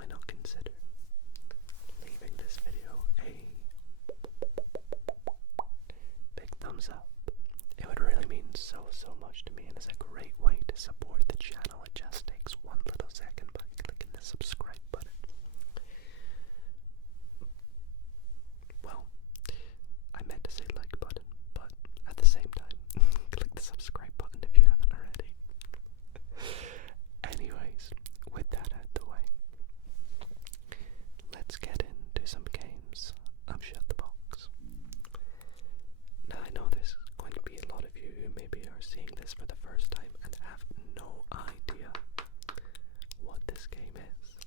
why not consider leaving this video a big thumbs up? It would really mean so much to me, and it's a great way to support the channel. It just takes one little second by clicking the subscribe button. Well, I meant to say like button, but at the same time, click the subscribe button if you haven't already. Anyways, with that out the way, let's get into some games of Shut the Box. Now I know there's going to be a lot of you who maybe are seeing this for the first time and have no idea what this game is.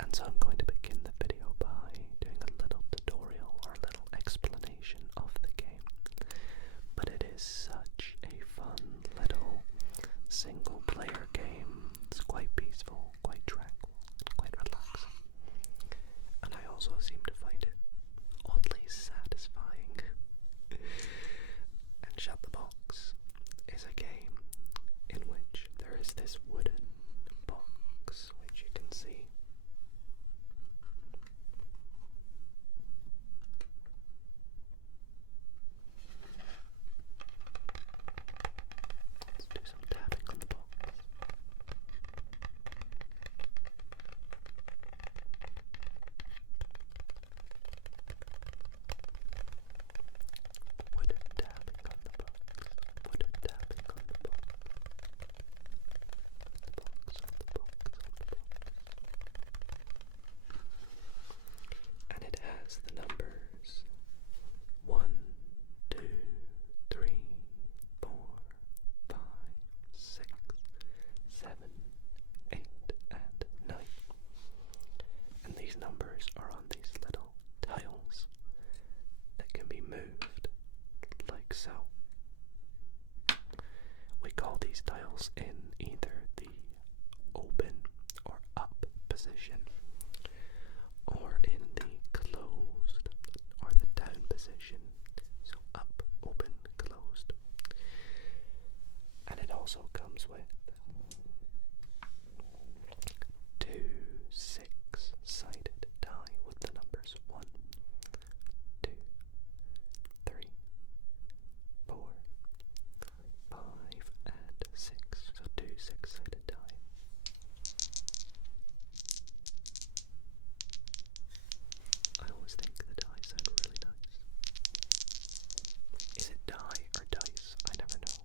And so I'm going to begin the video by doing a little tutorial or a little explanation of the game. But it is such a fun little single player game. It's quite peaceful, quite tranquil, and quite relaxing. And I also seem to find it oddly satisfying. And Shut the Box is a game in which there is this wooden box, which you can see. Let's do some tapping on the box. Wooden tapping on the box. Wooden tapping on the box. The box, on the box, on the box. And it has the numbers 1, 2, 3, 4, 5, 6, 7, 8, and 9. And these numbers are on these little tiles that can be moved like so. We call these tiles in either the open or up position, or in the closed or the down position. So up, open, closed. And it also comes with 2 6-sided die with the numbers 1, 2, 3, 4, 5, and 6. So 2 6-sided die. I always think the die sound really nice. Is it die or dice? I never know.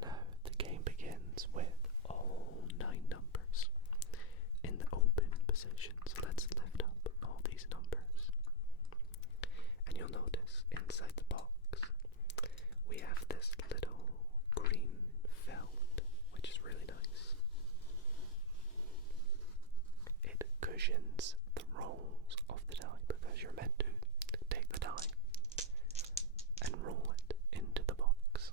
Now the game begins with all 9 numbers in the open position. So let's lift up all these numbers. And you'll notice inside the box we have this little green felt, which is really nice. It cushions the rolls of the die because you're meant to take the die and roll it into the box.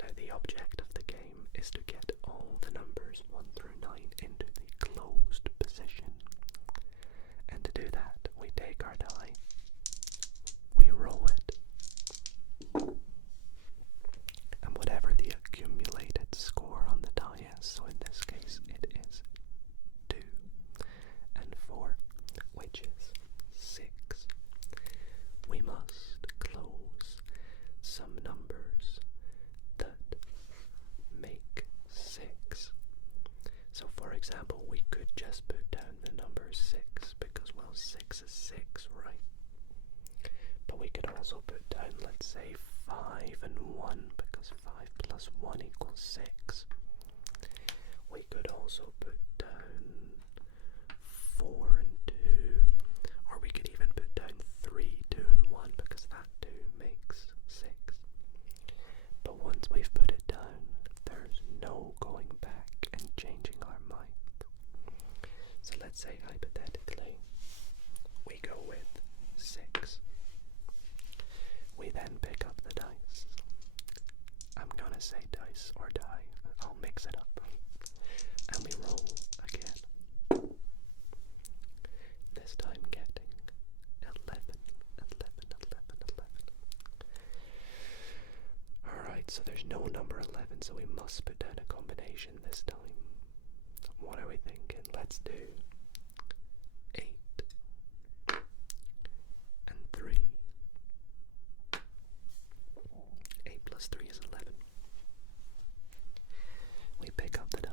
Now the object of the game is to get all the numbers 1 through 9 into the closed position. And to do that, we take our die, we roll it, and whatever the accumulated score on the die is, so in this case it is 2 and 4, which is 6. We must close some numbers that make 6. So for example, we could just put down the number 6 because, well, 6 is 6, right? But we could also put down, let's say, 5 and 1 because 5 plus 1 equals 6. We could also put down 4 and 2, or we could even put down 3, 2 and 1 because that 2 makes 6. But once we've put it down, there's no going back and changing our mind. So let's say hypothetically we go with 6. say dice or die. I'll mix it up. And we roll again. This time getting 11. Alright, so there's no number 11, so we must put down a combination this time. What are we thinking? Let's do 8 and 3. 8 plus 3 is 11. We pick up the die.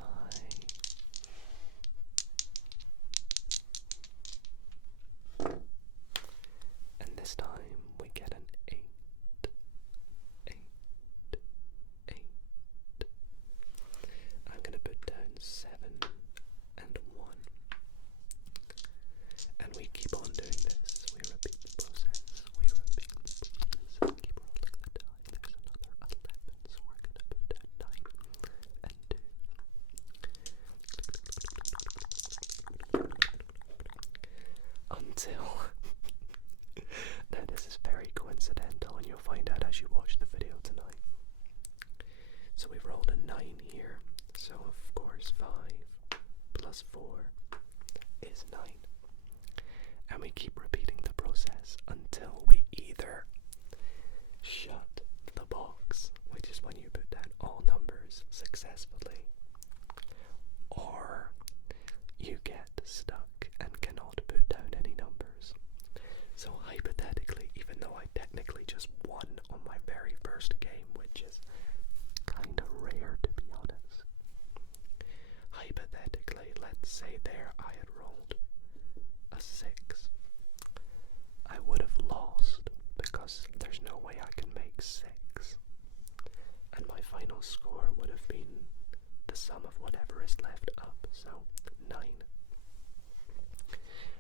And this time we get an 8. 8. 8. I'm going to put down 7 and 1. And we keep on doing this. We repeat the process. We repeat the process. And keep rolling the die. There's another 11, so we're going to put down 9 and 2. Until now this is very coincidental, and you'll find out as you watch the video tonight. So we've rolled a 9 here, so of course 5 plus 4 is 9. And we keep repeating the process until we either shut the box, which is when you put down all numbers successfully, or you get stuck and cannot put down any numbers. So hypothetically, even though I technically just won on my very first game, which is kind of rare to be honest, hypothetically, let's say there I had rolled a 6. I would have lost because there's no way I can make 6. And my final score would have been the sum of whatever is left up, so 9.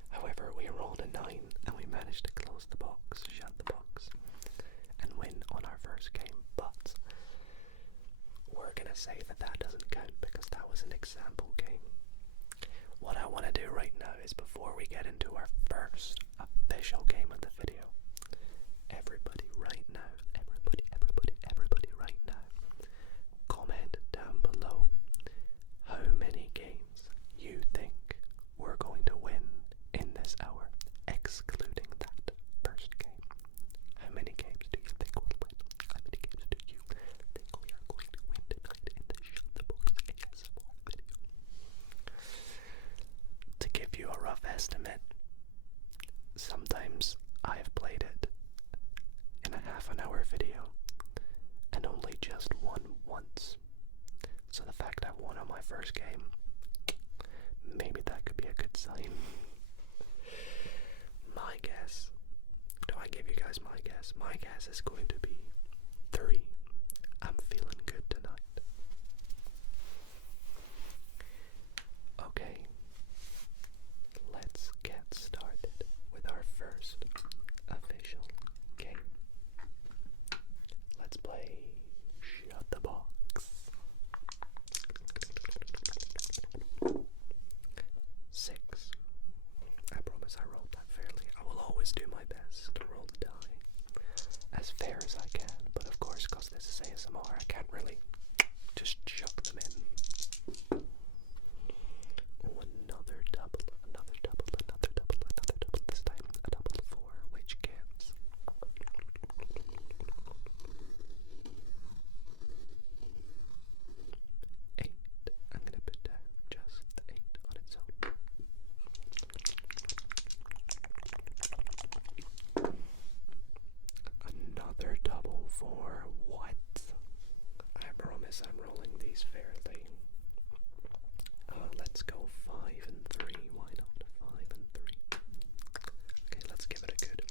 However, we rolled a 9 and we managed to close the box, shut the box, and win on our first game. But we're gonna say that that doesn't count because that was an example game. What I want to do right now is, before we get into our first official game of the video, everybody right now, everybody right now, comment down below how many games you think we're going to win in this hour, excluding that first game. How many games do you think we'll win? How many games do you think we are going to win tonight in the Shut the Box ASMR video? To give you a rough estimate, sometimes I have played it in a half an hour video and only just won once. So the fact I won on my first game, maybe that could be a good sign. My guess, do I give you guys my guess? My guess is going to be 3. I'm feeling good tonight. Okay, let's get started with our first official game. Let's play Shut the Box. 6. I promise I rolled that fairly. I will always do my best to roll the die as fair as I can, but of course, because this is ASMR, I can't really just chuck them in. Oh, another double, another double, another double, another double. This time a double 4, which gives 8. I'm gonna put down just the 8 on its own. Another double 4. What? I promise I'm rolling these fairly. Let's go 5 and 3. Why not? 5 and 3. Okay, let's give it a good.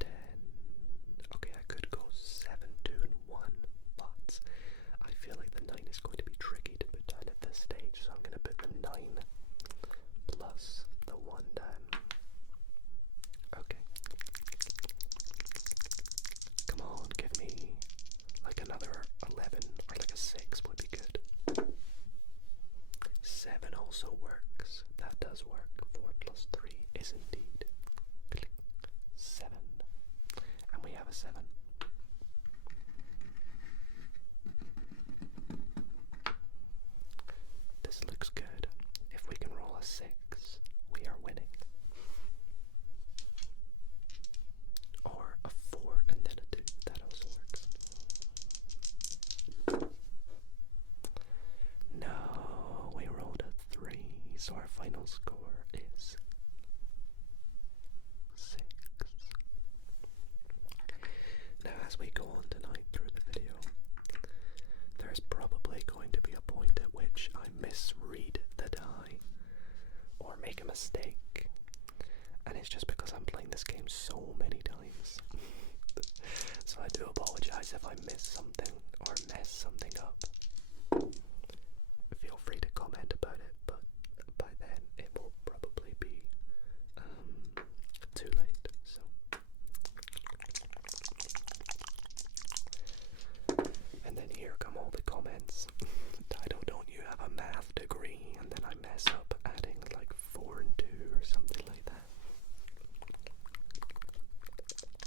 10. Okay, I could go 7, 2, and 1, but I feel like the 9 is going to be tricky to put down at this stage, so I'm going to put the 9 plus the 1 down. Okay. Come on, give me like another 11 or like a 6 would be good. 7 also works. That does work. 4 plus 3 is indeed 7. And we have a 7. This looks good. If we can roll a 6, we are winning. Or a 4 and then a 2. That also works. No, we rolled a 3, so our final score is 6. Now, as we go on tonight through the video, there's probably going to be a point at which I misread the die or make a mistake, and it's just because I'm playing this game so many times. So I do apologize if I miss something or mess something up. Feel free to comment about it, but by then it will probably be too late. So and then here come all the comments. Dido, don't you have a math degree? And then I mess up adding like 4 and 2 or something like that.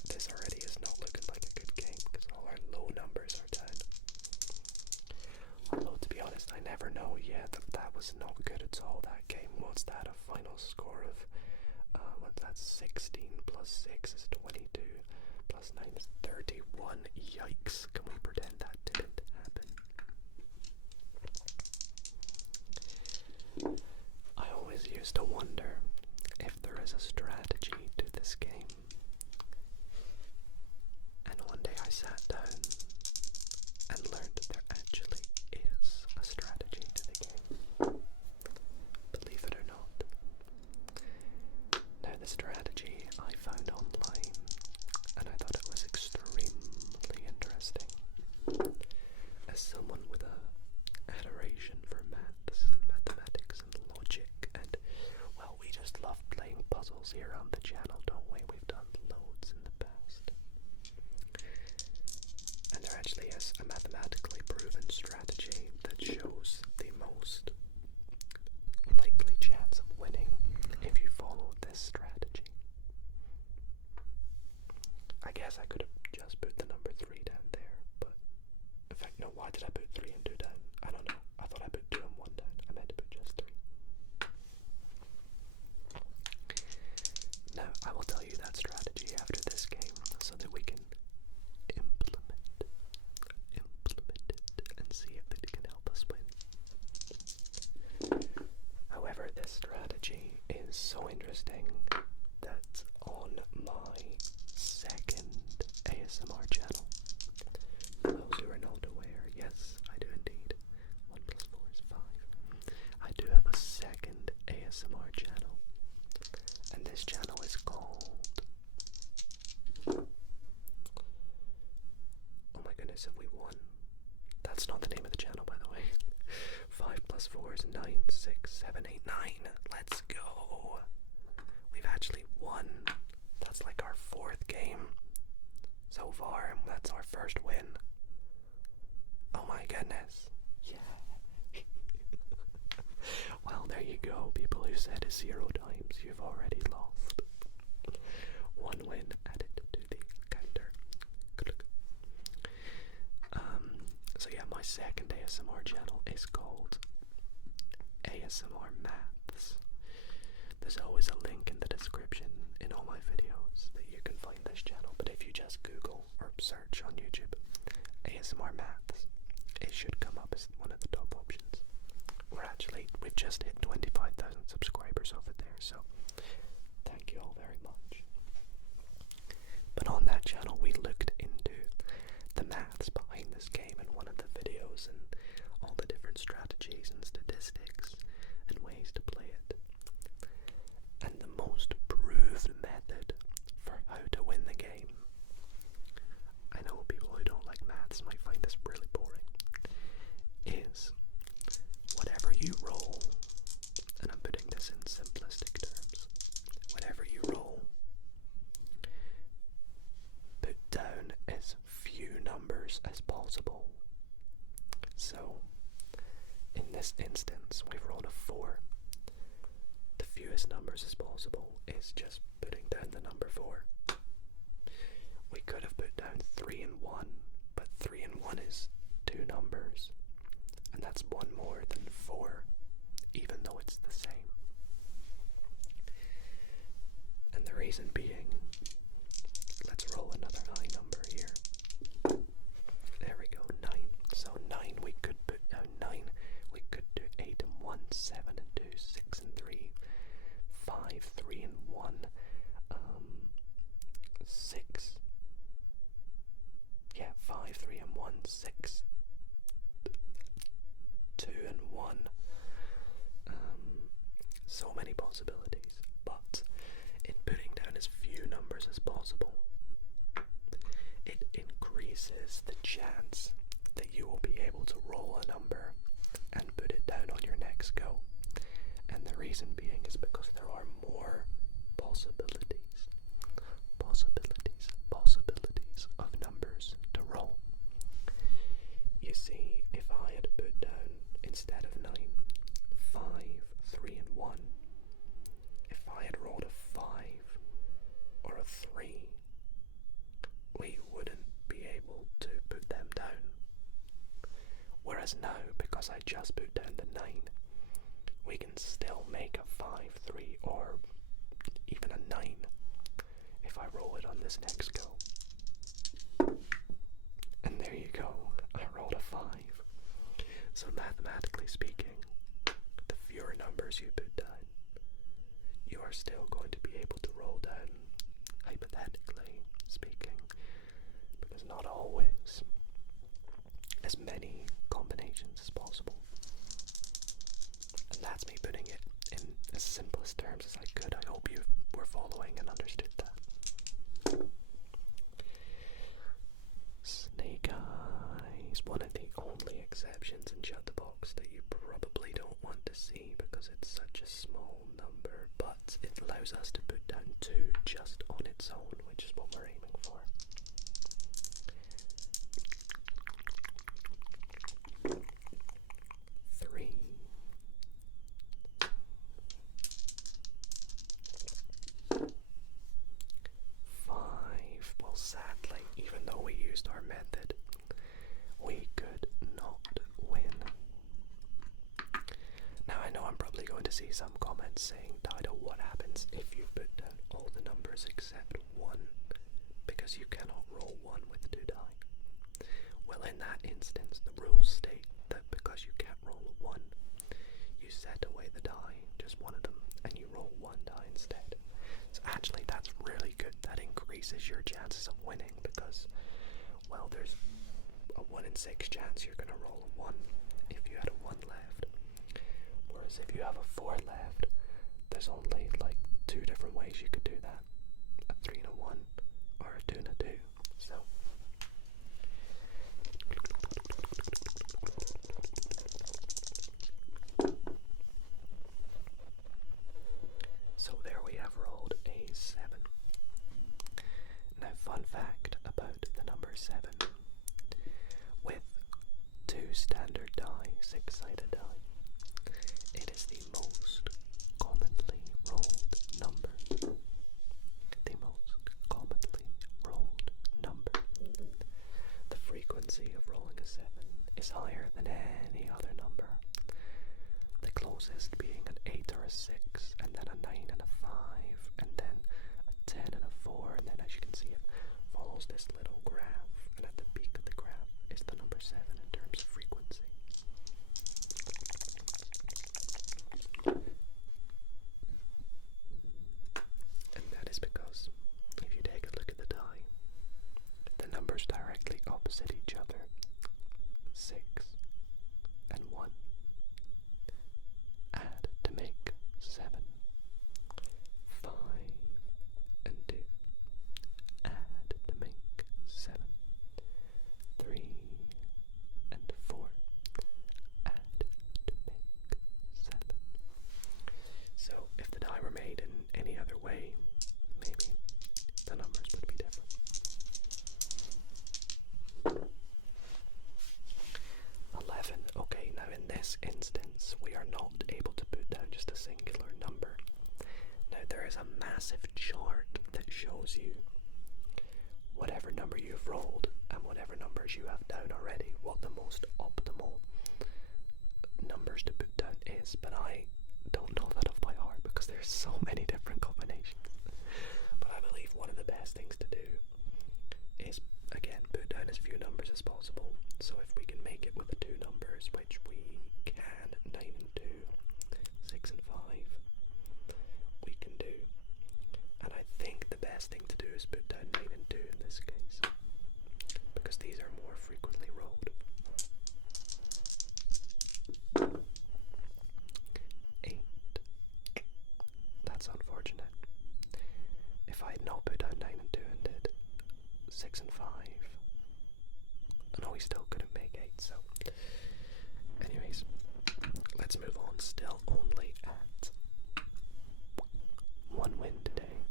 This already is not looking like a good game because all our low numbers are down. Although, to be honest, I never know yet that was not good at all, that game. What's that? A final score of, what's that? 16 plus 6 is 22, plus 9 is 31. Yikes. Can we pretend that didn't happen? I always used to wonder if there is a strategy to this game. And one day I sat down and learned that there actually is a strategy to the game. Believe it or not. Now, the strategy I found online, and I thought it was extremely interesting. As someone with a adoration for maths and mathematics and logic, and, well, we just love playing puzzles here on the channel, don't we? We've done loads in the past. And there actually is a mathematically proven strategy that shows the most likely chance of winning if you follow this strategy. I guess I could have just put the number 3 down there, but in fact, no, why did I put 3 and 2 down? I don't know. I thought I put 2 and 1 down. I meant to put just 3. Now, I will tell you that strategy after this game so that we can implement it and see if it can help us win. However, this strategy is so interesting that on my second ASMR channel, for those who are not aware, yes, I do indeed, 1 plus 4 is 5, I do have a second ASMR channel, and this channel is called, oh my goodness, have we won? That's not the name of the channel, by the way. 5 plus 4 is 9, 6, 7, 8, 9. Let's go. We've actually won. That's like our 4th game so far, and that's our first win. Oh my goodness. Yeah. Well, there you go. People who said it 0 times, you've already lost. 1 win added to the counter. So yeah, my second ASMR channel is called ASMR Maths. There's always a link in the description in all my videos that you can find this channel, but if you just Google or search on YouTube ASMR Maths, it should come up as one of the top options. We've just hit 25,000 subscribers over there, so thank you all very much. But on that channel we looked into the maths behind this game in one of the videos and all the different strategies and statistics and ways to play it. And the most proved method for how to win the game, I know people who don't like maths might find this really boring, is whatever you roll, and I'm putting this in simplistic terms, whatever you roll, put down as few numbers as possible. So, in this instance, we've rolled a 4. fewest numbers as possible is just putting down the number 4. We could have put down 3 and 1, but 3 and 1 is 2 numbers, and that's 1 more than 4, even though it's the same. And the reason being, let's roll another high number here. There we go, 9. So 9, we could put down 9. We could do 8 and 1, 7 and 2, 6 and 3, 5, 3 and 1, 6. Yeah, 5, 3 and 1, 6, 2 and 1. So many possibilities, but in putting down as few numbers as possible, it increases the chance that you will be able to roll a number and put it down on your next go. And the reason being is because there are more possibilities of numbers to roll. You see, if I had put down, instead of 9, 5, 3 and 1, if I had rolled a 5 or a 3, we wouldn't be able to put them down. Whereas now, because I just put down the 9, we can still make a 5, 3 or even a 9 if I roll it on this next go. And there you go, I rolled a 5. So mathematically speaking, the fewer numbers you put down, you are still going to be able to roll down, hypothetically speaking, because not always as many combinations as possible. And that's me putting it in as simplest terms as I could. I hope you were following and understood that. Snake Eyes, one of the only exceptions in Shut the Box that you probably don't want to see because it's such a small number, but it allows us to put down 2 just on its own, which is what we're aiming for. Sadly, even though we used our method, we could not win. Now I know I'm probably going to see some comments saying, Dido, what happens if you put down all the numbers except 1? Because you cannot roll 1 with 2 die. Well, in that instance, the rules state that because you can't roll a 1, you set away the die, just one of them, and you roll 1 die instead. So actually that's really good. That increases your chances of winning because, well, there's a 1 in 6 chance you're going to roll a 1 if you had a 1 left. Whereas if you have a 4 left, there's only like 2 different ways you could do that. A 3 and a 1 or a 2 and a 2. So there we have rolled a 7. Now, fun fact about the number 7. With 2 standard die, 6-sided die, it is the most commonly rolled number. The most commonly rolled number. The frequency of rolling a 7 is higher than any other number. The closest being an 8 or a 6, and then a 9 and a 5, and then a 10 and a 4, and then as you can see it follows this little graph, and at the peak of the graph is the number 7 in terms of frequency. And that is because if you take a look at the die, the numbers directly opposite each other, 6 and 1, add to make 7. 5 and 2, add to make 7. 3 and 4, add to make 7. So if the die were made in any other way, maybe the numbers would be different. 11. Okay, now in this instance we are not able to put down just a singular number. there is a massive chart that shows you whatever number you've rolled and whatever numbers you have down already, what the most optimal numbers to put down is, but I don't know that off by heart because there's so many different combinations. But I believe one of the best things to do is, again, put down as few numbers as possible. So if we can make it with the two numbers, which we can, 9 and 2, 6 and 5, we can do. And I think the best thing to do is put down 9 and 2 in this case, because these are more frequently rolled. 8. That's unfortunate. If I had not put down 9 and 2 and did 6 and 5, no, we still couldn't make 8, so anyways, let's move on. Still only at 1 win today.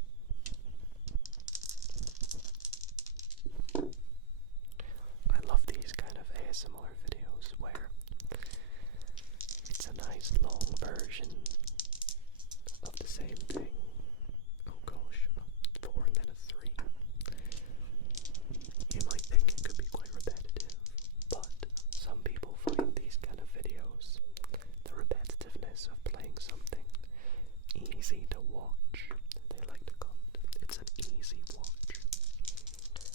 I love these kind of ASMR videos where it's a nice long version of the same thing. Oh gosh, a 4 and then a 3. You might think it could be quite repetitive, but some people find these kind of videos, the repetitiveness of playing something, easy to watch. They like to call it. It's an easy watch.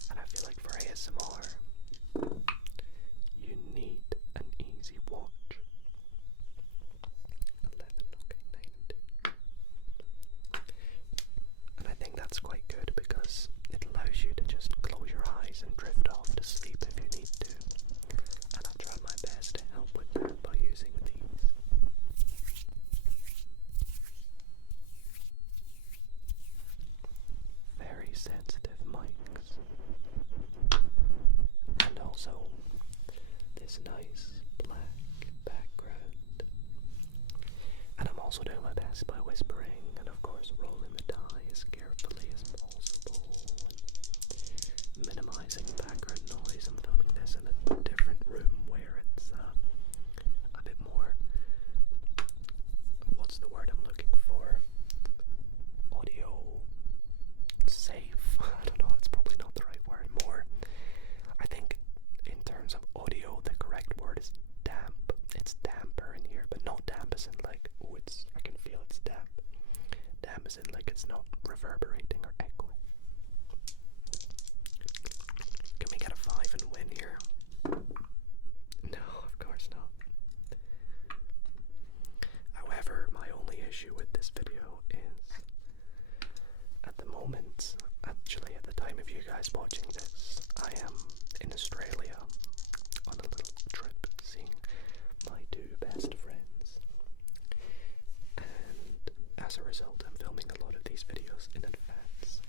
And I feel like for ASMR, you need an easy watch. 11, okay, 9 and 2. And I think that's quite good because it allows you to just close your eyes and drift off to sleep if you need to. And I'll try my best to help with that by using these. Very sensitive mics. And also this nice black background. And I'm also doing my best by whispering and of course rolling the die as carefully as possible and minimizing background noise. I'm filming this in a different room where it's a bit more, what's the word I'm looking for? Audio safe. I don't know, that's probably not the right word. More, I think in terms of audio, the correct word is damp. It's damper in here, but not damp as in like, oh, it's, I can feel it's damp. Damp as in like it's not reverberating or echoing. Can we get a 5 and win here? No, of course not. However, my only issue with this video is, at the moment, actually at the time of you guys watching this, I am in Australia on a little trip seeing my 2 best friends. And as a result, I'm filming a lot of these videos in advance.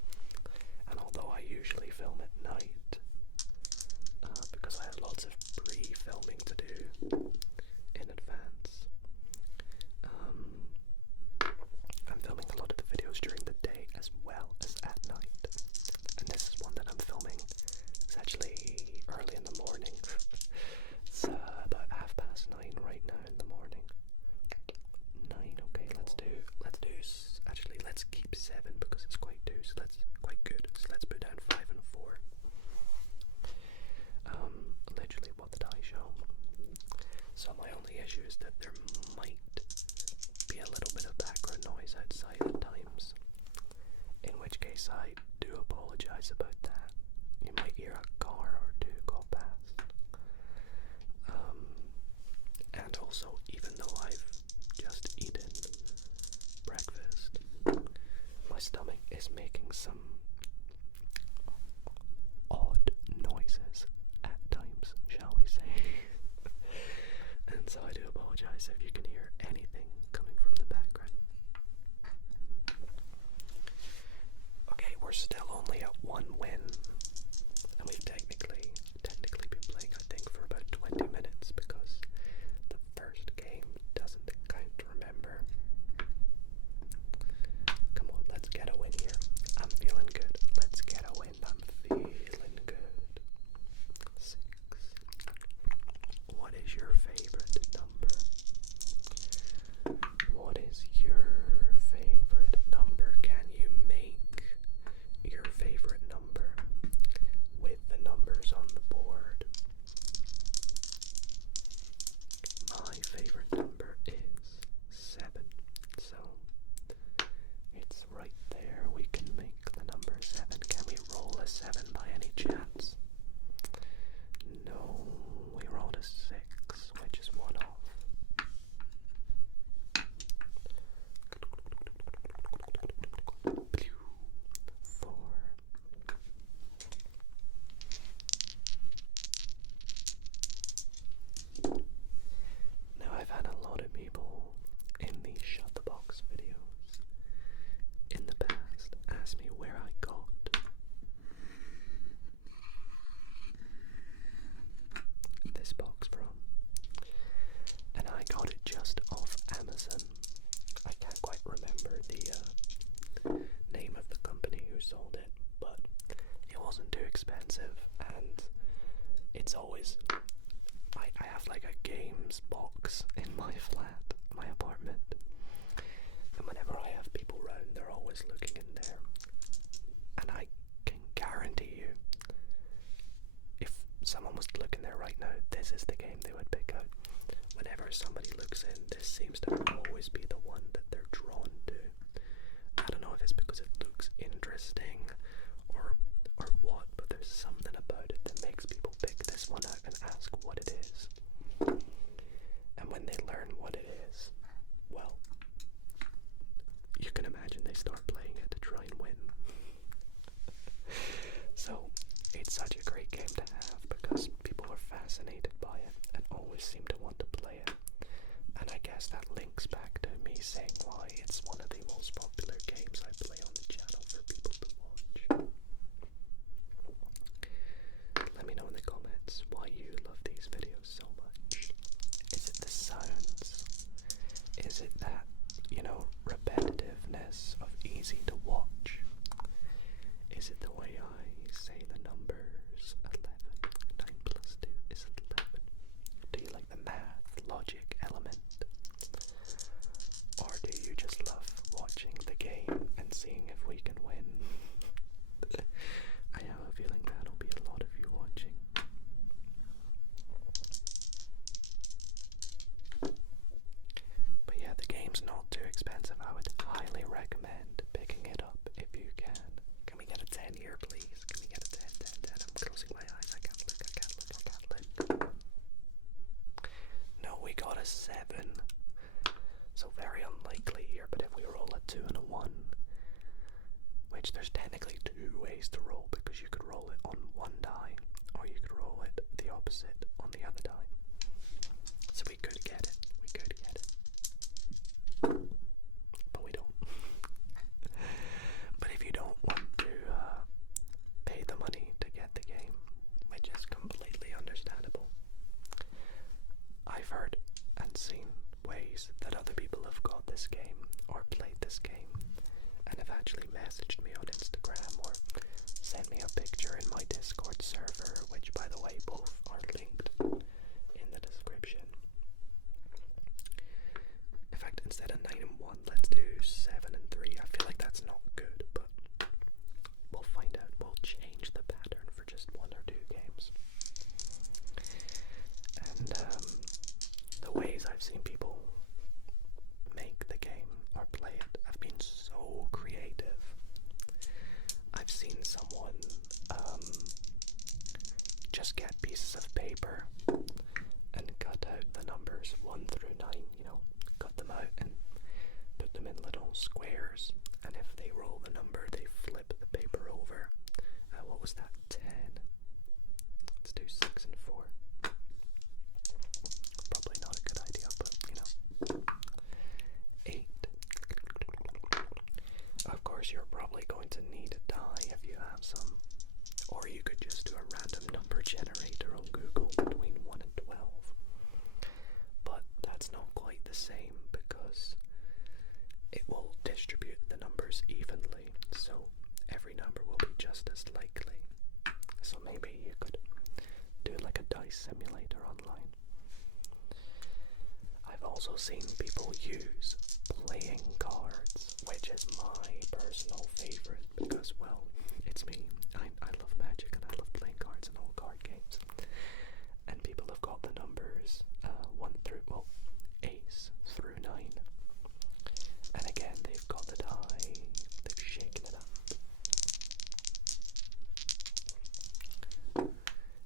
ask me where I got this box from, and I got it just off Amazon. I can't quite remember the name of the company who sold it, but it wasn't too expensive, and it's always, I have like a games box in my flat, my apartment, and whenever I have people round, they're always looking in there, and I can guarantee you, if someone was to look in there right now, this is the game they would pick out. Whenever somebody looks in, this seems to always be the one that they're drawn to. I don't know if it's because it looks interesting or what, but there's something about it that makes people pick this one out and ask what it is. And when they learn what it is, well, you can imagine they start playing it to try and win. So it's such a great game to have because people are fascinated by it and always seem to want to play it. And I guess that links back to me saying why it's one of the most popular games I play on the channel for people to watch. Let me know in the comments why you love these videos so much. Is it the sounds? Is it that, repetitiveness of easy to watch? Is it the way I say the numbers 11? 9 plus 2 is 11. Do you like the math, logic element? Or do you just love watching the game and seeing if we can win? I have a feeling that'll be a lot of you watching. But yeah, the game's not too expensive. I would highly recommend picking it up if you can. Can we get a 10 here, please? Can we get a 10, 10, 10? I'm closing my eyes. I can't look. No, we got a 7. So very unlikely here, but if we roll a 2 and a 1, which there's technically 2 ways to roll, because you could roll it on one die, or you could roll it the opposite on the other die. So we could get it. But we don't. But if you don't want to pay the money to get the game, which is completely understandable, I've heard and seen ways that other people have got this game or played this game and have actually messaged me on Instagram or sent me a picture in my Discord server, which by the way both are linked in the description. In fact, instead of 9 and 1, let's do 7 and 3. I feel like that's not good, but we'll find out. We'll change the pattern for just 1 or 2 games. And the ways I've seen people make the game or play it have been so creative. I've seen someone just get pieces of paper and cut out the numbers 1 through 9, cut them out and put them in little squares, and if they roll the number, they flip the paper over. What was that? 10. Let's do 6 and 4. Probably not a good idea, but 8. Of course, you're probably going to need a die if you have some, or you could just do a random number generator on Google between 1 and 12. But that's not quite the same because it will distribute the numbers evenly, so every number will be just as likely. So maybe you could do like a dice simulator online. I've also seen people use playing cards, which is my personal favorite because, well, it's me. I love Magic and I love playing cards and all card games. And people have got the numbers 1 through, ace through 9. And again, they've got the die, they've shaken it up.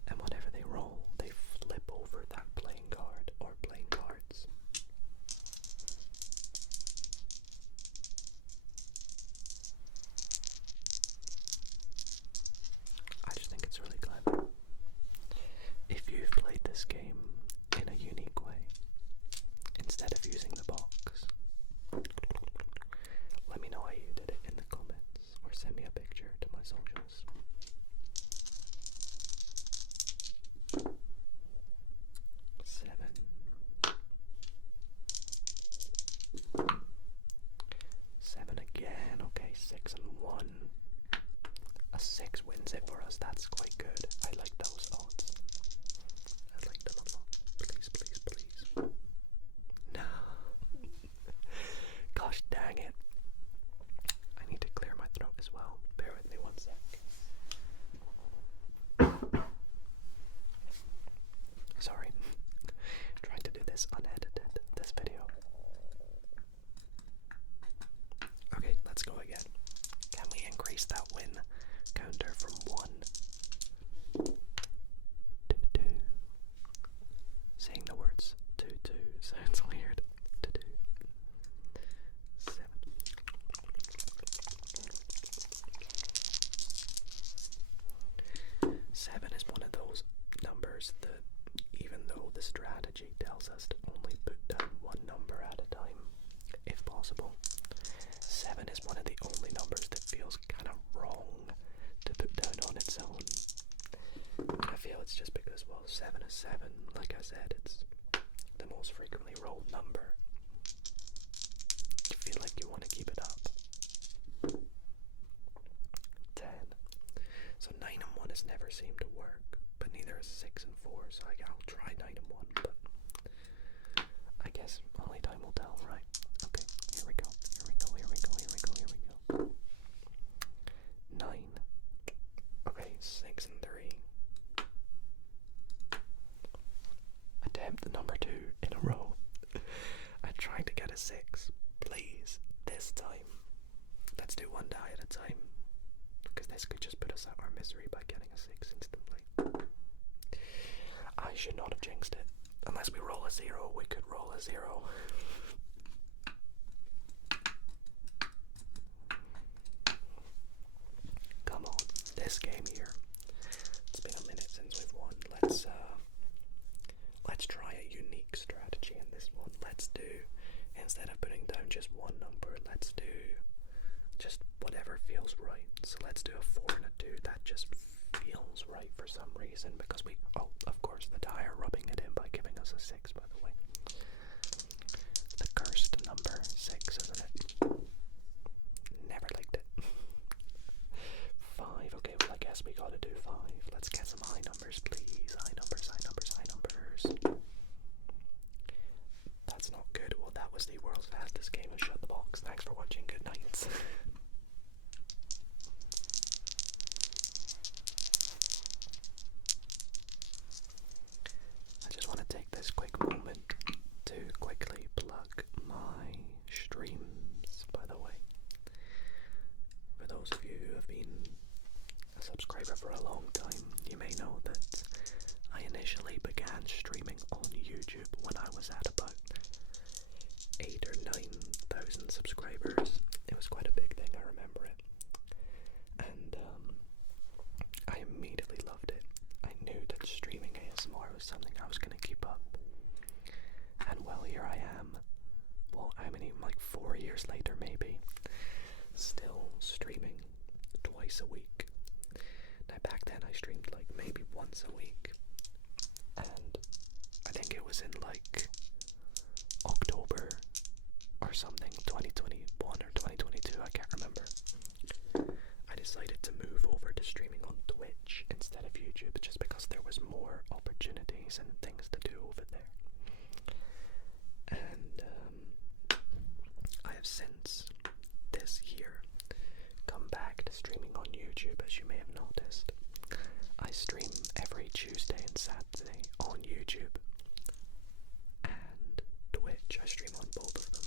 And whenever they roll, they flip over that playing card or playing cards. 6 and 1. A 6 wins it for us. That's quite good. I like those odds. I like them a lot. Please, please, please. No. Gosh dang it. I need to clear my throat as well. Bear with me 1 sec. Sorry. Trying to do this unedited, this video. Okay, let's go again. Can we increase that win counter from 1 to 2? Saying the words 2 sounds weird. To 2. 7. 7 is one of those numbers that, even though the strategy tells us to only put down 1 number at a time, if possible, 7 is one of the only numbers that feels kind of wrong to put down on its own. And I feel it's just because, well, 7 is 7. Like I said, it's the most frequently rolled number. You feel like you want to keep it up. 10. So 9 and 1 has never seemed to work, but neither is 6 and 4, so I'll try 9 and 1, but I guess only time will tell, right? Okay, here we go. 9. Okay, 6 and 3. Attempt number 2 in a row. I tried to get a 6. Please, this time. Let's do 1 die at a time, because this could just put us out our misery by getting a 6 instantly. I should not have jinxed it. Unless we roll a 0, we could roll a 0. Come on, this game here. It's been a minute since we've won. Let's try a unique strategy in this one. Let's do, instead of putting down just 1 number, let's do just whatever feels right. So let's do a 4 and a 2. That just feels right for some reason, because of course the die are rubbing it in by giving us a 6, by the way. The cursed number 6, isn't it? Never liked it. 5, okay, well I guess we gotta do 5. Let's get some high numbers, please. High numbers, high numbers, high numbers. That's not good. Well, that was the world's fastest game of Shut the Box. Thanks for watching. Good night. I just want to take this quick moment to quickly plug my streams, by the way. For those of you who have been a subscriber for a long time, you may know that I initially began streaming on YouTube when I was at about 8 or 9,000 subscribers. It was quite a big thing, I remember it. And I immediately loved it. I knew that streaming ASMR was something I was going to keep up. And well, here I am. Well, I mean, like 4 years later maybe, still streaming twice a week. Now back then I streamed like maybe once a week, and I think it was in like October or something, 2021 or 2022, I can't remember. I decided to move over to streaming on Twitch instead of YouTube, just because there was more opportunities and things to do over there. And I have since this year come back to streaming on YouTube, as you may have noticed. I stream every Tuesday and Saturday on YouTube and Twitch. I stream on both of them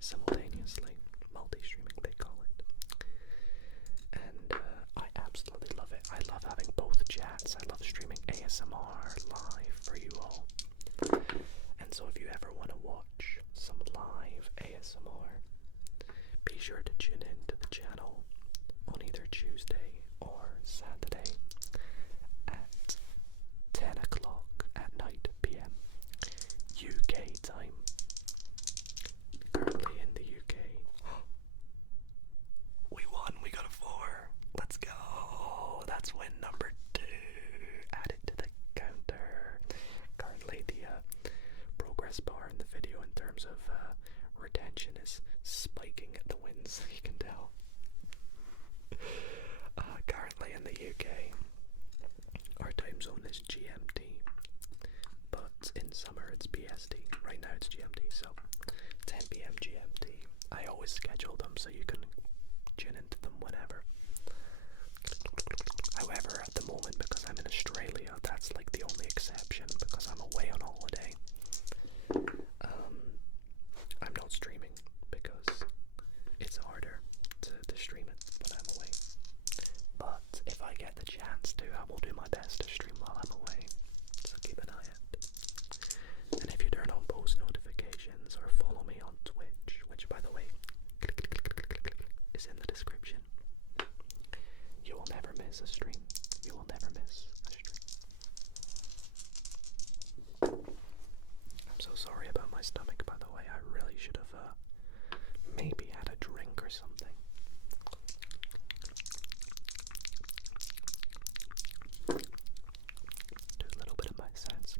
simultaneously, multi-streaming they call it. And I absolutely love it. I love having both chats. I love streaming ASMR live for you all. And so if you ever want to watch some live ASMR, be sure to tune in to the channel on either Tuesday or Saturday at 10 o'clock at night PM UK time. Currently in the UK. We won, we got a 4. Let's go. That's win number 2. Add it to the counter. Currently the progress bar in the video in terms of retention is spiking at the wins, you can tell. Currently in the UK, our time zone is GMT, but in summer it's BST. Right now it's GMT, so 10 PM GMT. I always schedule them so you can tune into them whenever. However, at the moment, because I'm in Australia, that's like the only exception, because I'm away on holiday. I'm not streaming because it's harder to stream it when I'm away. But if I get the chance to, I will do my best to stream while I'm away, so keep an eye out. And if you turn on post notifications or follow me on Twitch, which by the way is in the description, you will never miss a stream. You will never miss a stream. I'm so sorry about my stomach, by the way. I really should have maybe had a drink or something. Do a little bit of my sense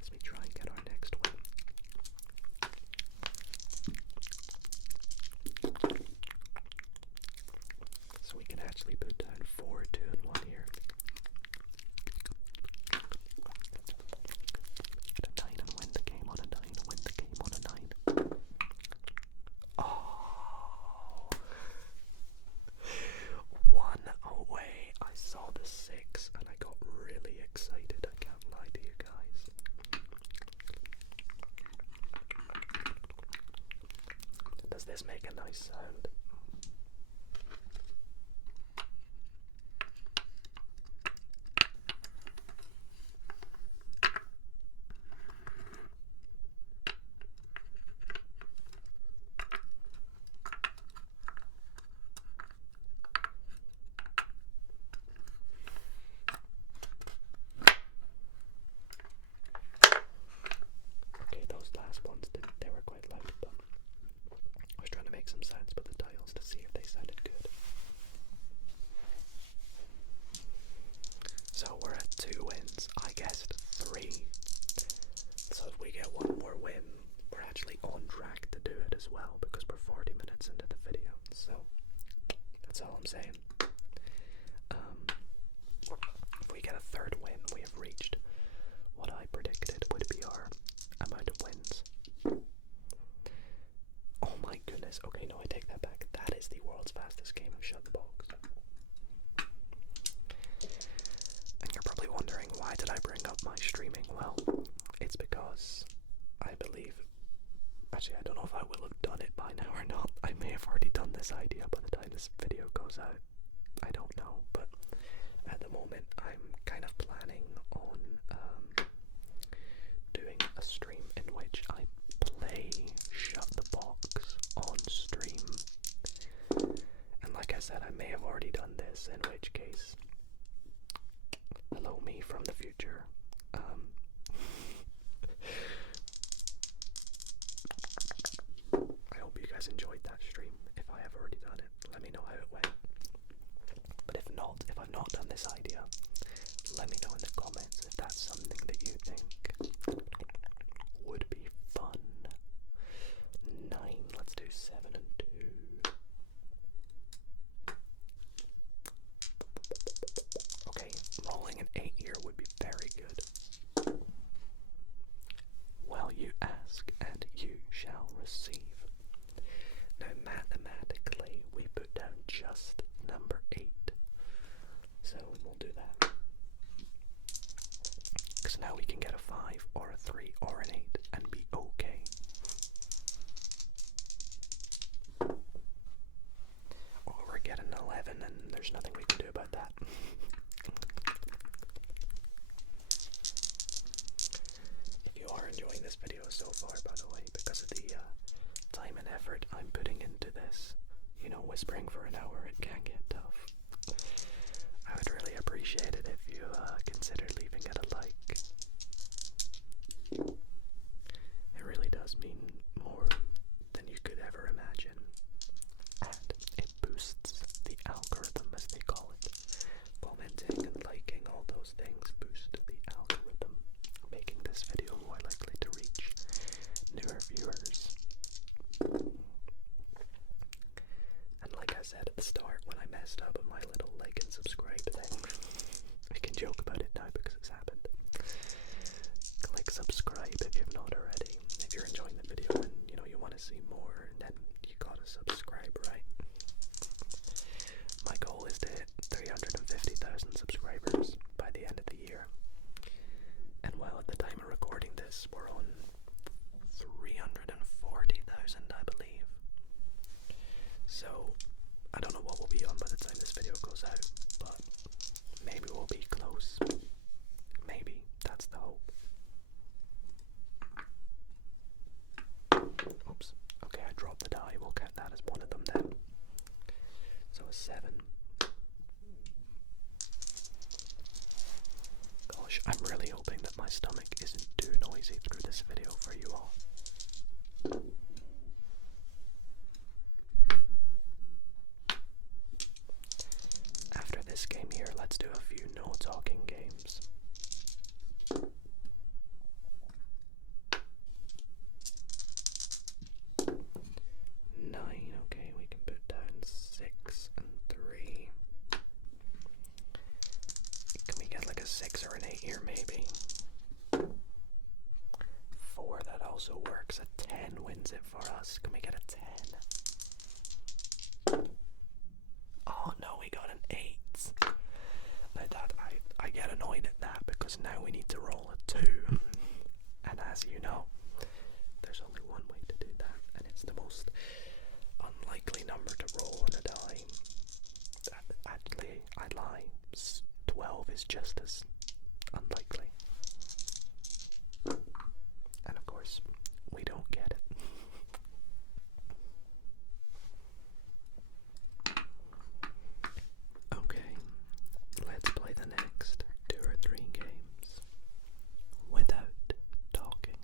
as we try and get our next one. So we can actually put down 4, 2, and 1 here. Get a 9 and win the game on a 9, win the game on a 9. Oh! 1 away. I saw the 6 and I got really excited. I can't lie to you guys. Does this make a nice sound? Okay, those last ones they were quite loud, but I was trying to make some sounds with the dials to see if they sounded good. So we're at 2 wins. I guessed 3. So if we get 1 more win, we're actually on track to do it as well, because we're 40 minutes into the video. So that's all I'm saying. If we get a 3rd win, we have reached what I predicted would be our amount of wins. Oh my goodness. Okay, no, I take that back. That is the world's fastest game of Shut the Box. And you're probably wondering, why did I bring up my streaming? Well, it's because I believe... Actually, I don't know if I will have done it by now or not. I may have already done this idea by the time this video goes out. I don't know, but at the moment I'm kind of planning on doing a stream in which I play Shut the Box on stream. And like I said, I may have already done this, in which case, hello me from the future. I hope you guys enjoyed that stream. If I have already done it, let me know how it went. But if not, if I've not done this idea, let me know in the comments if that's something that you think would be fun. 9, let's do 7 and 2. Okay, rolling an 8 here would be very good. Well, you ask and you shall receive. Now, mathematically, we put down just number 8. So we'll do that. Because now we can get a 5 or a 3 or an 8 and be okay. Or we're getting an 11 and there's nothing we can do about that. If you are enjoying this video so far, by the way, because of the time and effort I'm putting into this, you know, whispering for an hour, it can get tough. I would really appreciate it if you considered leaving it a like. It really does mean more than you could ever imagine. And it boosts the algorithm, as they call it. Commenting and liking, all those things boost the algorithm, making this video more likely to reach newer viewers. And like I said at the start, when So I don't know what we'll be on by the time this video goes out, but maybe we'll be close. Maybe, that's the hope. Oops, okay, I dropped the die, we'll count that as one of them then. So a 7. Gosh, I'm really hoping that my stomach isn't too noisy through this video for you all. After this game here, let's do a few no-talking games. 9, okay, we can put down 6 and 3. Can we get like a 6 or an 8 here, maybe? 4, that also works. A 10 wins it for us. Can we get a 10? Oh no, we got an 8. Like that, I get annoyed at that because now we need to roll a 2. And as you know, there's only one way to do that, and it's the most unlikely number to roll on a die. Actually, I lie. 12 is just as unlikely. And of course, we don't get it. Okay, let's play the next 2 or 3 games without talking.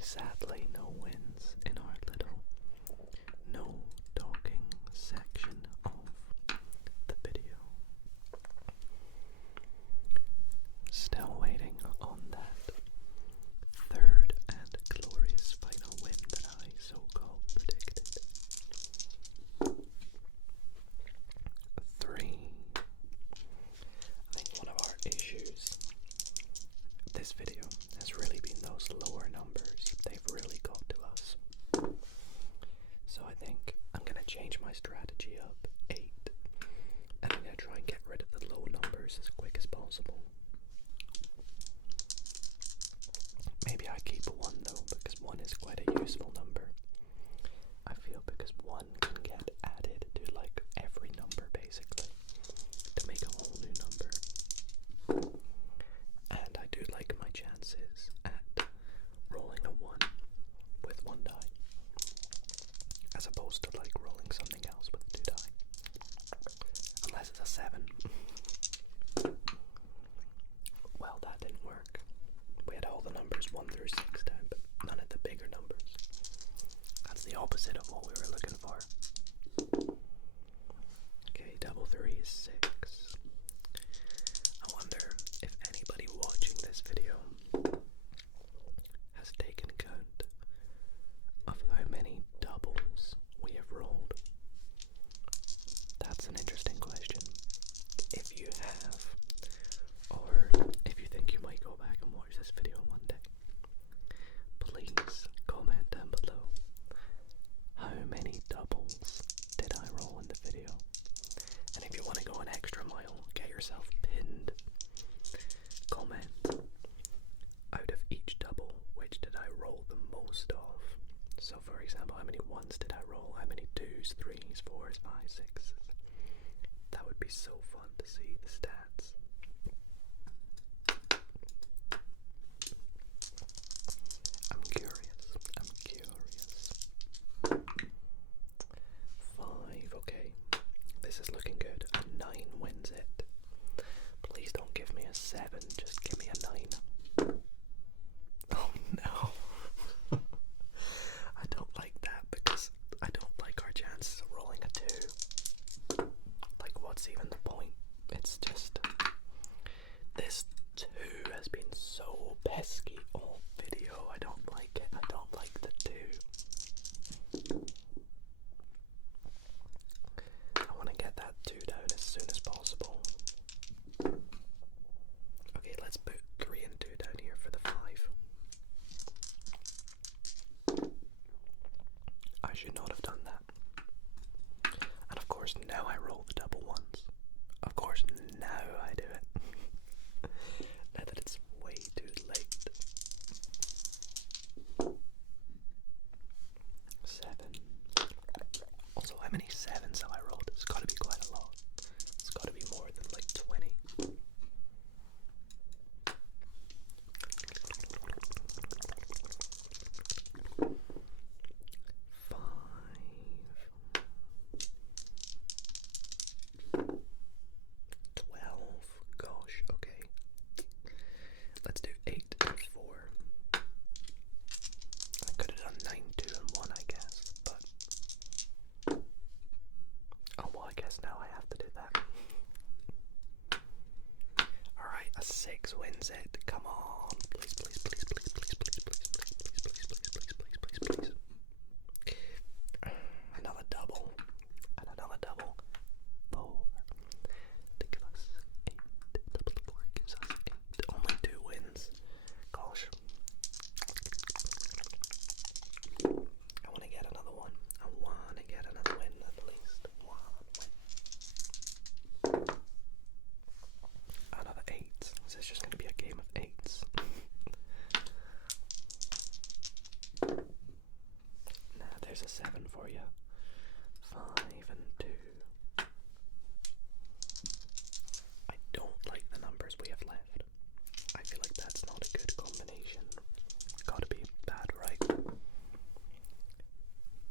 Sadly, no wins in our little no talking section of the video. Still waiting on that third and glorious final win that I so-called predicted. 3. I think one of our issues this video has really been those lower numbers. They've really got to us. So I think I'm going to change my strategy up 8, and I'm going to try and get rid of the low numbers as quick as possible. Maybe I keep 1 though, because 1 is quite a useful number. I feel because 1 can get added as opposed to like rolling something else with 2 die. Unless it's a 7. Well, that didn't work. We had all the numbers 1 through 6 down, but none of the bigger numbers. That's the opposite of what we were looking for. Okay, double 3 is 6. I wonder if anybody watching this video has taken count of how many doubles we have rolled. That's an interesting question. If you have, or if you think you might go back and watch this video one day, please comment down below how many doubles did I roll in the video. And if you want to go an extra mile, get yourself pinned. Comment out of each double, which did I roll the most of? So for example, how many 1s did I roll? How many 2s, 3s, 4s, 5s, 6s? That would be so fun to see the stats. I'm curious. 5, okay. This is looking good. A 9 wins it. Please don't give me a 7, just give me a 9. Oh no. I don't like that because I don't like our chances of rolling a 2. Like, what's even the point? It's just, this 2 has been so pesky all video. I don't like it. I don't like the 2. I want to get that 2 down as soon as possible. Okay, let's put 3 and 2 down here for the 5. I should not have done that. And of course now I roll the double 1s. Of course now I do it. Now that it's way too late. 7. Also, how many 7s have I rolled? It's got to be quite a lot. It's got to be more than like 20. 5. 12. Gosh, okay. Let's do 8 and 4. I could have done 9, 2 and 1, I guess, but oh well, I guess now I have to do that. Alright, a 6 wins it. Come on. Please, please, please, please, please, please, please, please, please, please, please, please, please, please, please. Another double. And another double. 4. To give us 8. Double 4 gives us 8. Only 2 wins. Gosh. I want to get another one. I want to get another win at least. 1 win. Another 8. This is just going to be a game of 8s. Now there's a 7 for you. 5 and 2. I don't like the numbers we have left. I feel like that's not a good combination. Gotta be bad, right?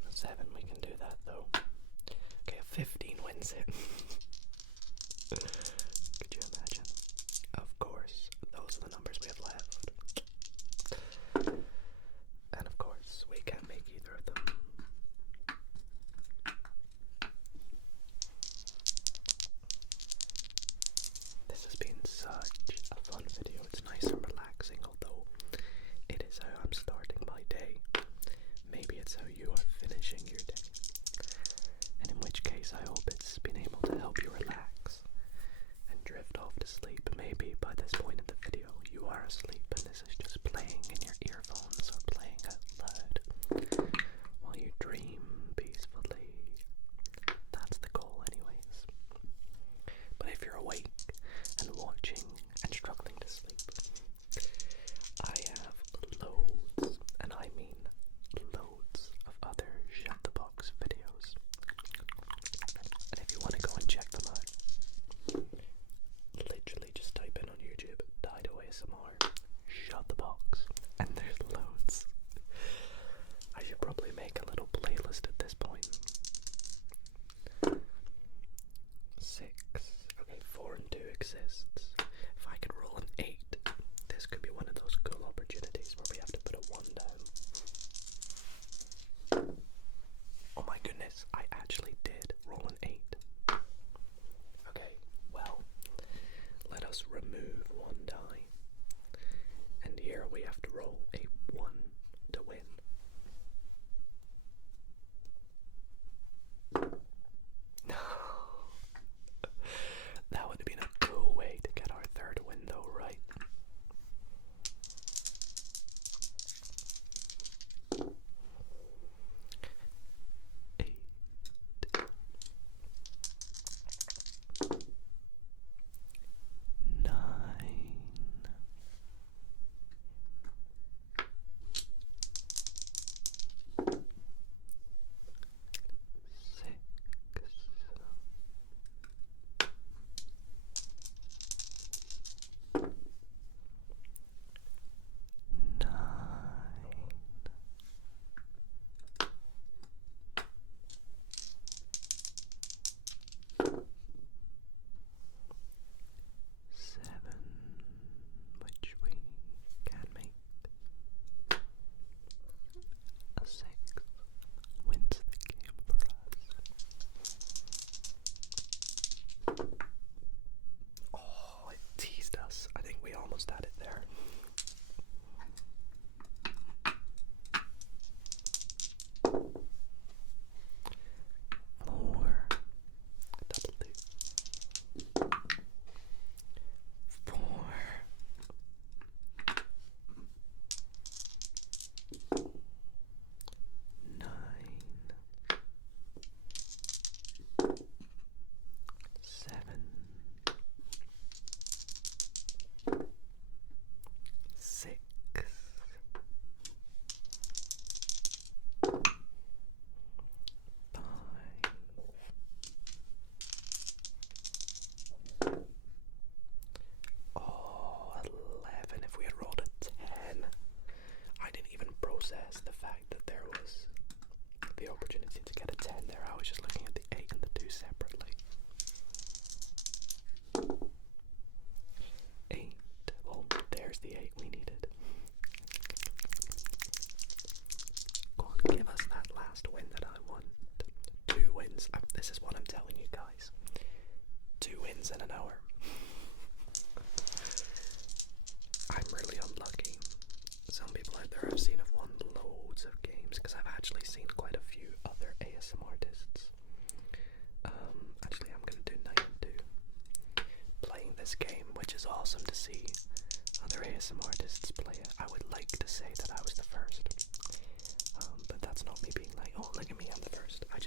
7, we can do that though. Okay, a 15 wins it. Could you imagine? Of course, those are the numbers we have left. And of course, we can't make either of them. This has been such a fun video. It's nice and relaxing, although it is how I'm starting my day. Maybe it's how you are finishing your day. And in which case, I hope it's been able to help you Yes, I actually did roll an 8. Okay, well, let us remove one die. And here we have to roll a 1 to win. No. That would have been a cool way to get our third win though, right? I think we almost had it there. More. Double 2. 4. 9. 7. 6. 5. Oh, 11. If we had rolled a 10, I didn't even process the fact that there was the opportunity to get a 10 there. I was just looking at the 8 and the 2 separately. 8. Well, there's the 8 we needed. Go on, give us that last win that I want. 2 wins. This is what I'm telling you guys. 2 wins in an hour. I'm really unlucky. Some people out there I've seen have won loads of games because I've actually seen quite a few other ASMR artists. Actually, I'm going to do 9 and 2. Playing this game, which is awesome to see other ASMR artists play it. I would like to say that I was the first. But that's not me being like, oh, look at me, I'm the first. I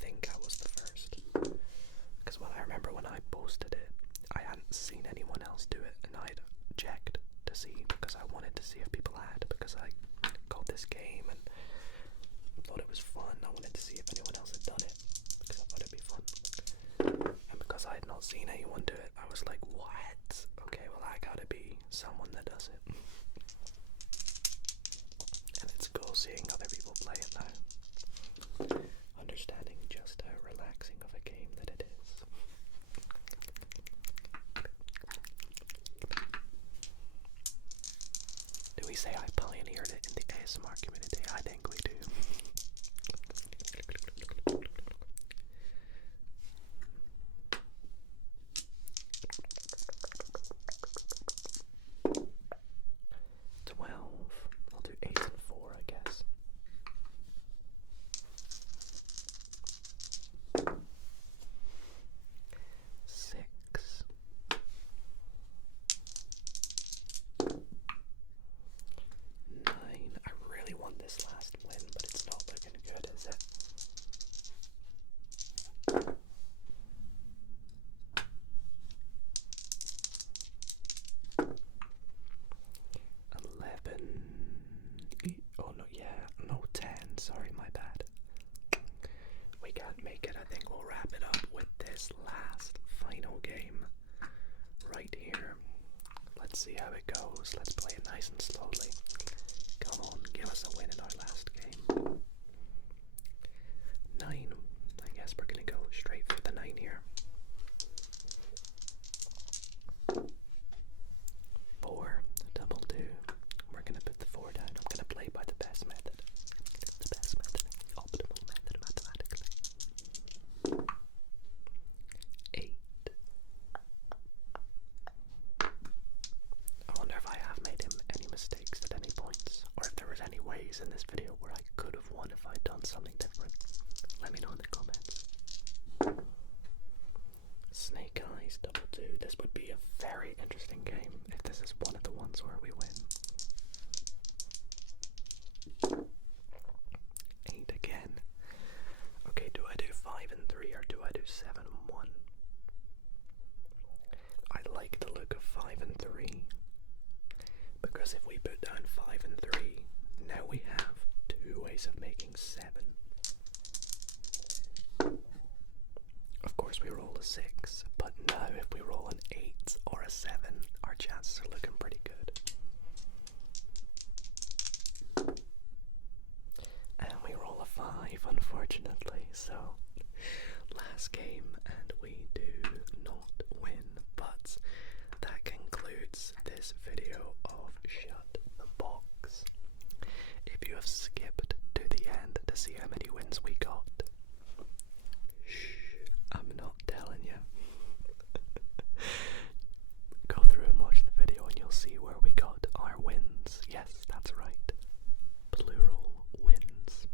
think I was the first. Because I remember when I posted it, I hadn't seen anyone else do it, and I'd checked to see because I wanted to see if people had, because I got this game and thought it was fun. I wanted to see if anyone else had done it because I thought it'd be fun. And because I had not seen anyone do it, I was like, what? Okay, well, I gotta be someone that does it. And it's cool seeing other people play it now. Understanding just how relaxing of a game that it is. Do we say I pioneered it in the ASMR community? I think we do. 12. I'll do 8 and 4, I guess. 6. 9. I really want this last win, but it's not looking good, is it? 11. Oh no, yeah, no, 10. Sorry, my bad. We can't make it. I think we'll wrap it up with this last final game right here. Let's see how it goes. Let's play it nice and slowly. Come on, give us a win in our last game. 9. I guess we're gonna go straight for the 9 here. 4. Double 2. We're gonna put the 4 down. I'm gonna play by the best method. The best method. The optimal method mathematically. do 7 and 1. I like the look of 5 and 3, because if we put down 5 and 3, now we have 2 ways of making 7. Of course we roll a 6, but now if we roll an 8 or a 7, our chances are looking pretty good. And we roll a 5, unfortunately, so last game and we do not win, but that concludes this video of Shut the Box. If you have skipped to the end to see how many wins we got, shh, I'm not telling you. Go through and watch the video and you'll see where we got our wins. Yes, that's right. Plural wins.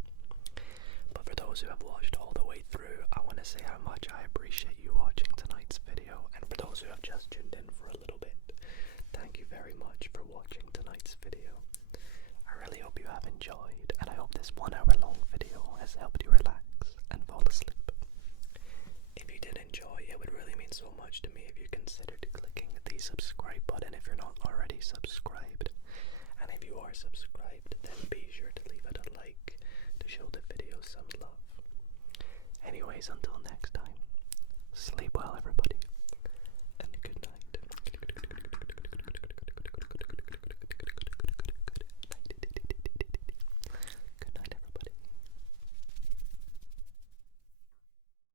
But for those who have watched all the way through, I want to say how much I appreciate you watching tonight's video. And for those who have just tuned in for a little bit, thank you very much for watching tonight's video. I really hope you have enjoyed, and I hope this 1 hour long video has helped you relax and fall asleep. If you did enjoy, it would really mean so much to me if you considered clicking the subscribe button if you're not already subscribed. And if you are subscribed, then be sure to leave it a like to show the video some love. Anyways, until